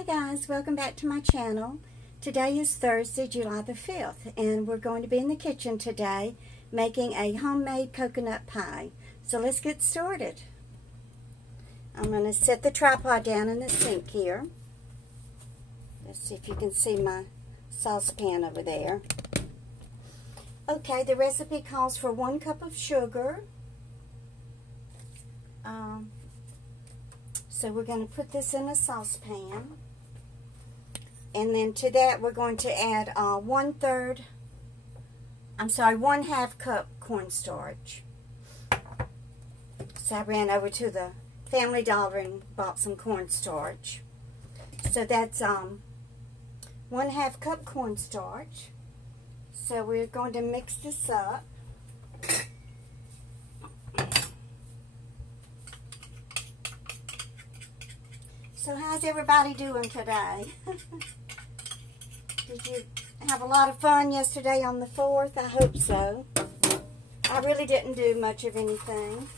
Hi guys, welcome back to my channel. Today is Thursday, July the 5th, and we're going to be in the kitchen today making a homemade coconut pie. So let's get started. I'm going to set the tripod down in the sink here. Let's see if you can see my saucepan over there. Okay, the recipe calls for 1 cup of sugar. So we're going to put this in a saucepan. And then to that we're going to add 1/2 cup cornstarch. So I ran over to the Family Dollar and bought some cornstarch. So that's 1/2 cup cornstarch. So we're going to mix this up. So how's everybody doing today? Did you have a lot of fun yesterday on the 4th? I hope so. I really didn't do much of anything.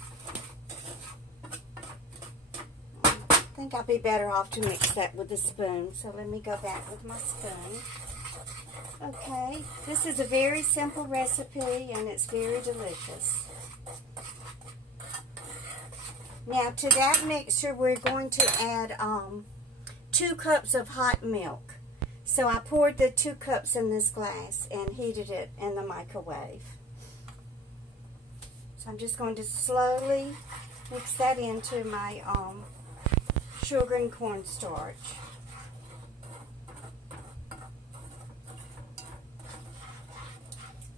I think I'll be better off to mix that with a spoon. So let me go back with my spoon. Okay, this is a very simple recipe and it's very delicious. Now to that mixture we're going to add 2 cups of hot milk. So I poured the 2 cups in this glass and heated it in the microwave. So I'm just going to slowly mix that into my sugar and cornstarch.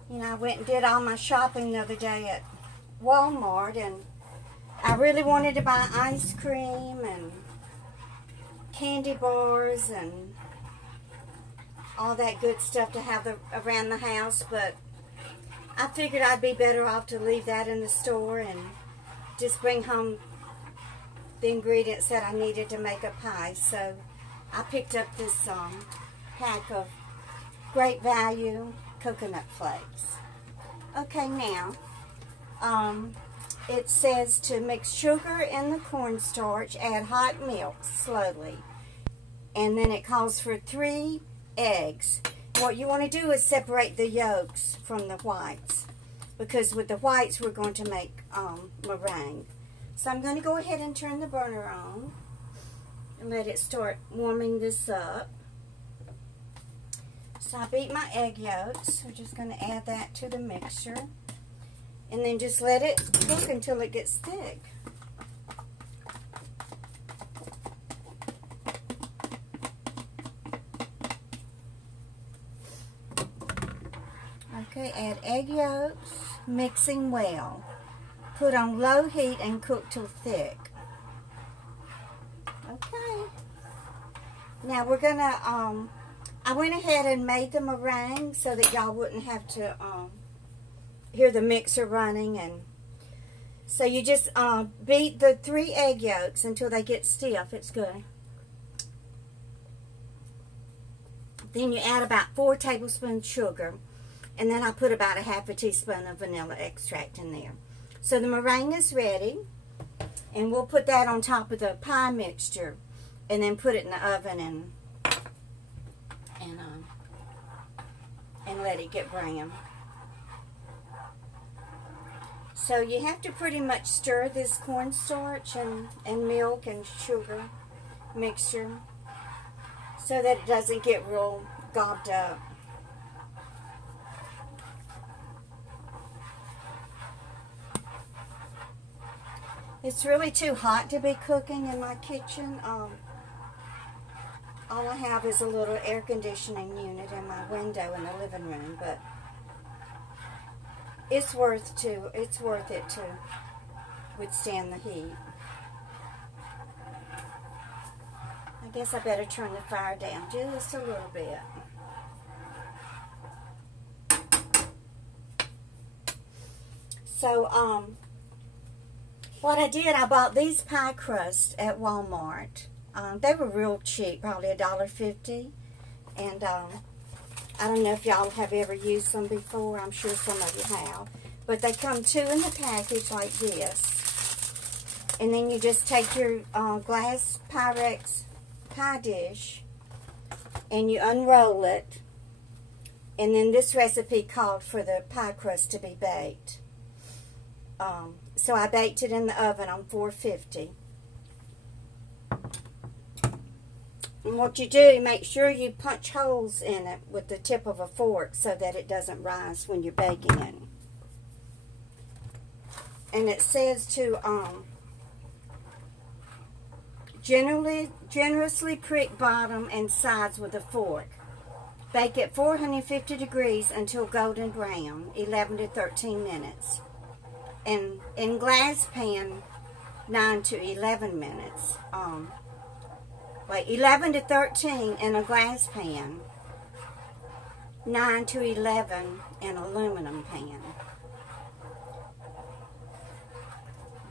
You know, I went and did all my shopping the other day at Walmart, and I really wanted to buy ice cream and candy bars and all that good stuff to have around the house, but I figured I'd be better off to leave that in the store and just bring home the ingredients that I needed to make a pie. So I picked up this pack of great value coconut flakes. Okay, now it says to mix sugar in the cornstarch, add hot milk slowly, and then it calls for 3 eggs. What you want to do is separate the yolks from the whites, because with the whites we're going to make meringue. So I'm going to go ahead and turn the burner on and let it start warming this up. So I beat my egg yolks. We're just going to add that to the mixture. And then just let it cook until it gets thick. Okay, add egg yolks, mixing well. Put on low heat and cook till thick. Okay. Now we're gonna, I went ahead and made the meringue so that y'all wouldn't have to hear the mixer running. And so you just beat the 3 egg yolks until they get stiff. It's good. Then you add about 4 tablespoons sugar, and then I put about 1/2 teaspoon of vanilla extract in there. So the meringue is ready, and we'll put that on top of the pie mixture and then put it in the oven and let it get brown. So you have to pretty much stir this cornstarch and milk and sugar mixture so that it doesn't get real gobbed up. It's really too hot to be cooking in my kitchen. All I have is a little air conditioning unit in my window in the living room, but it's worth it to withstand the heat. I guess I better turn the fire down just a little bit. So, what I did, I bought these pie crusts at Walmart. They were real cheap, probably $1.50. And I don't know if y'all have ever used them before. I'm sure some of you have. But they come 2 in the package like this. And then you just take your glass Pyrex pie dish, and you unroll it, and then this recipe called for the pie crust to be baked. So I baked it in the oven on 450. And what you do, make sure you punch holes in it with the tip of a fork so that it doesn't rise when you're baking it. And it says to generously prick bottom and sides with a fork. Bake at 450 degrees until golden brown, 11 to 13 minutes. And in glass pan, 9 to 11 minutes. 11 to 13 in a glass pan, 9 to 11 in aluminum pan.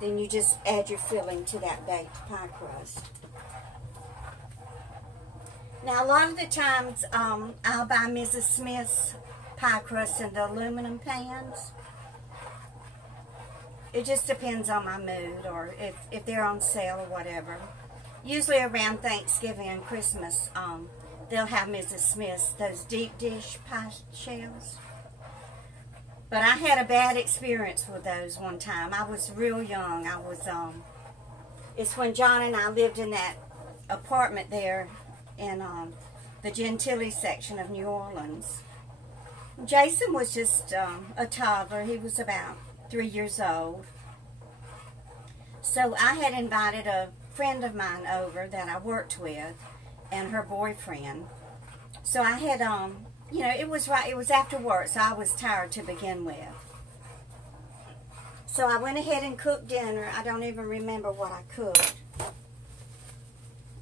Then you just add your filling to that baked pie crust. Now, a lot of the times, I'll buy Mrs. Smith's pie crust in the aluminum pans. It just depends on my mood, or if they're on sale or whatever. Usually around Thanksgiving and Christmas, they'll have Mrs. Smith's, those deep dish pie shells. But I had a bad experience with those one time. I was real young. It's when John and I lived in that apartment there in the Gentilly section of New Orleans. Jason was just a toddler. He was about 3 years old. So I had invited a friend of mine over that I worked with and her boyfriend. So I had, you know, it was after work, so I was tired to begin with. So I went ahead and cooked dinner. I don't even remember what I cooked.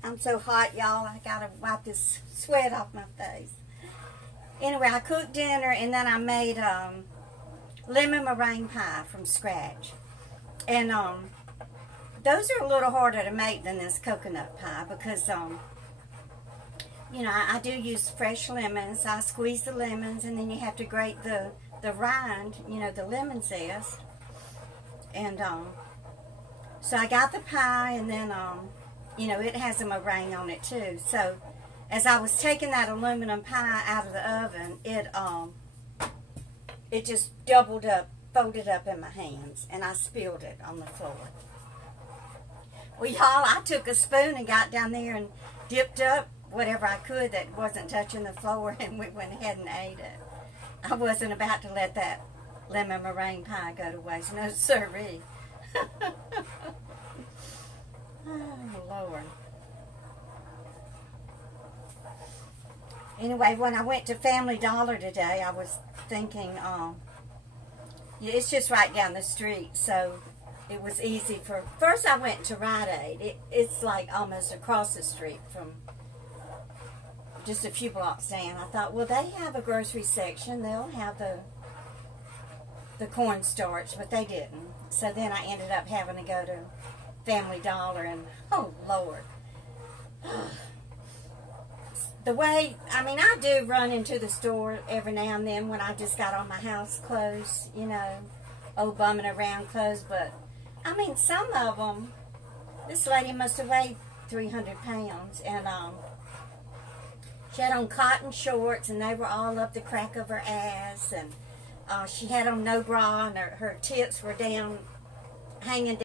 I'm so hot, y'all. I gotta wipe this sweat off my face. Anyway, I cooked dinner, and then I made lemon meringue pie from scratch. And those are a little harder to make than this coconut pie because, you know, I do use fresh lemons. I squeeze the lemons, and then you have to grate the rind, you know, the lemon zest. And so I got the pie, and then, you know, it has a meringue on it too. So as I was taking that aluminum pie out of the oven, it just doubled up, folded up in my hands, and I spilled it on the floor. Well, y'all, I took a spoon and got down there and dipped up whatever I could that wasn't touching the floor, and we went ahead and ate it. I wasn't about to let that lemon meringue pie go to waste. No siree. Oh, Lord. Anyway, when I went to Family Dollar today, I was thinking, it's just right down the street, so it was easy for... First, I went to Rite Aid. It's like almost across the street from just a few blocks down. I thought, well, they have a grocery section. They'll have the cornstarch, but they didn't. So then I ended up having to go to Family Dollar, and oh, Lord. The way, I mean, I do run into the store every now and then when I just got on my house clothes, you know, bumming around clothes, but, I mean, some of them, this lady must have weighed 300 pounds, and she had on cotton shorts, and they were all up the crack of her ass, and she had on no bra, and her tits were down, hanging down.